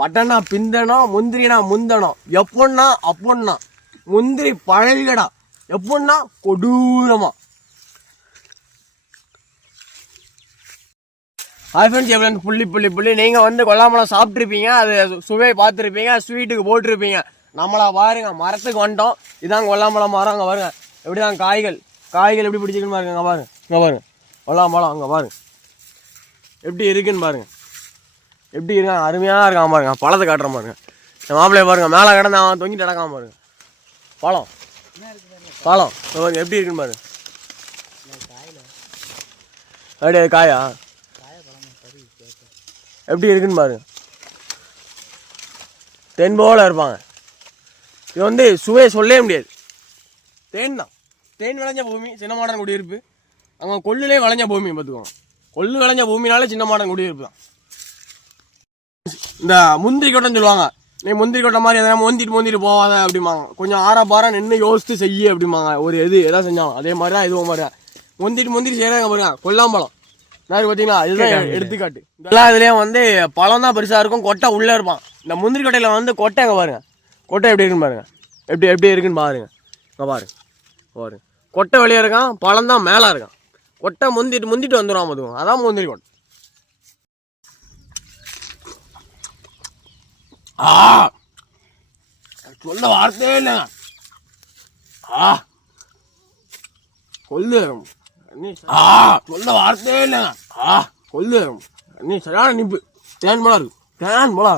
பட்டனா பிந்தனம், முந்திரினா முந்தனம், எப்படின்னா அப்படின்னா முந்திரி பழகடா, எப்படின்னா கொடூரமா. ஹாய் ஃப்ரெண்ட்ஸ், எவ்வளோ புள்ளி நீங்கள் வந்து கொல்லாமலாம் சாப்பிட்ருப்பீங்க, அது சுவையை பார்த்துருப்பீங்க, ஸ்வீட்டுக்கு போட்டிருப்பீங்க. நம்மளா பாருங்க மரத்துக்கு வந்துட்டோம். இதாங்க கொல்லாமலம் மரம். அங்கே பாருங்க எப்படி தான் காய்கள் எப்படி பிடிச்சிருக்குன்னு பாருங்க. அங்கே பாருங்க, இங்கே பாருங்க கொல்லாமலம். அங்கே பாருங்க எப்படி இருக்குன்னு பாருங்க, எப்படி இருக்காங்க, அருமையாக இருக்கான் பாருங்க. பழத்தை காட்டுற பாருங்க. இந்த மாப்பிள்ளைய பாருங்க, மேலே கிடந்து அவன் தொங்கிட்டு நடக்காம பாருங்க. பழம் பாருங்க எப்படி இருக்குன்னு பாருங்க. அப்படியே காயா எப்படி இருக்குன்னு பாருங்க. தேன் போல இருப்பாங்க. இது வந்து சுவையை சொல்லவே முடியாது. தேன் தான், தேன் விளைஞ்ச பூமி சின்ன மாடன் குடியிருப்பு. அங்கே கொல்லுலே விளைஞ்ச பூமி பார்த்துக்கோங்க. கொல்லு விளைஞ்ச பூமினாலே சின்ன மாடன் குடியிருப்பு தான். இந்த முந்திரி கொட்டைன்னு சொல்லுவாங்க. நீ முந்திரி கொட்டை மாதிரி எதனா மோந்திட்டு போவாத அப்படிம்பாங்க. கொஞ்சம் ஆறாபாரம் நின்று யோசித்து செய்ய அப்படிம்பாங்க. ஒரு எதாவது செஞ்சாங்க அதே மாதிரி தான் இதுவும் மாதிரி தான். முந்திரி செய்யறாங்க பாருங்க. கொல்லாம்பழம் நான் பார்த்தீங்களா, இதுதான் எடுத்துக்காட்டு. எல்லா இதுலேயும் வந்து பழம் தான் பெருசாக இருக்கும், கொட்டை உள்ளே இருப்பான். இந்த முந்திரி கொட்டையில் வந்து கொட்டை அங்கே பாருங்க. கொட்டை எப்படி இருக்குன்னு பாருங்க, எப்படி இருக்குன்னு பாருங்க. இங்கே பாருங்க கொட்டை வெளியே இருக்கான், பழம் தான் மேலே இருக்கான். கொட்டை முந்திட்டு வந்துடும் அதுவும். அதான் முந்திரி கொட்டை. சொல்ல வார்த்தையே இல்லை. கொல்லு சொல்ல வார்த்தையே இல்லைங்க. கொல்லு நீ சரியான நிப்பு. தேன் போல இருக்கு, தேன் போல.